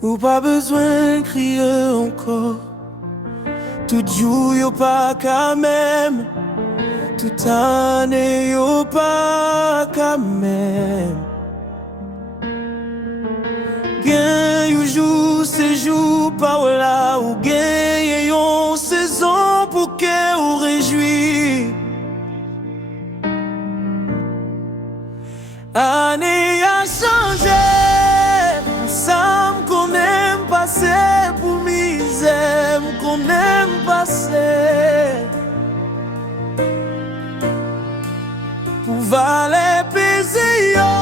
Ou pas besoin crier encore. Tout jour yo pas quand même. Toute année yo pas quand même. Gen yon jour c'est jour par là. Ou gen yon saison pour que ou réjouit. Année a changé. Ça m'con même passé pour misère. M'con même passé pour valer pesé yo.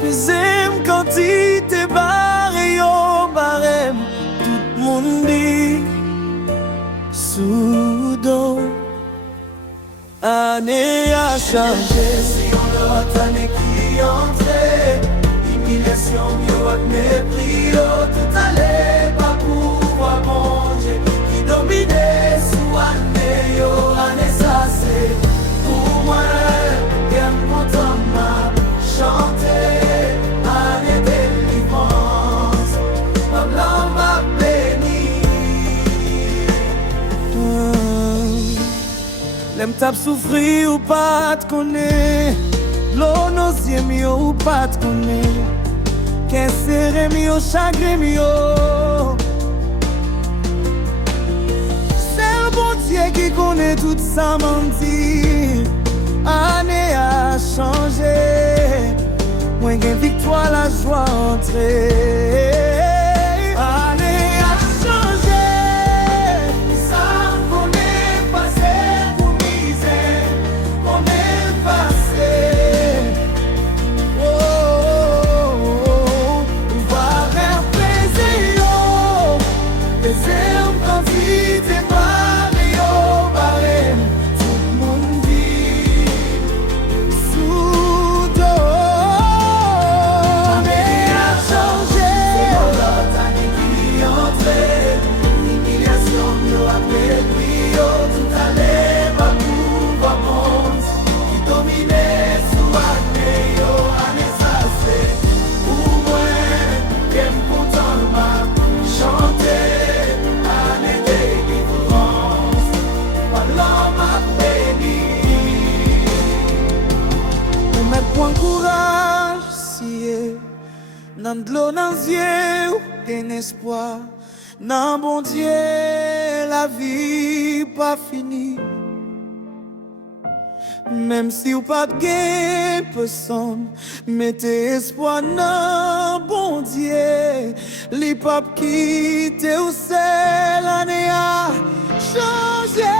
Pesé m'quantité barré yo barème. Tout monde dit soudain. Année a changé. Si on l'autre année qui entrait. Humiliation, yo ak mépris, yo tout allait pas pouvoir manger. Qui dominait sous année, yo année ça c'est pour moi. Bien content m'a chanté, année délivrance. Ma blanc m'a béni. L'aime tape souffrir ou pas te connaît. L'eau nos yeux mio ou pas te connaît. Qu'est serré mio chagrin mio. C'est le bon Dieu qui connaît tout ça menti. Année a changé. Moi j'ai victoire la joie entrée. Année a changé. Ça connaît passé pour misère. On est passé. Point courage, si nan d'l'eau nan yeux, un espoir. Nan bon Dieu, la vie pas finie. Même si ou pas de gain peut sombre, mettez espoir nan bon Dieu. Li pas quitter ou c'est l'année a changé.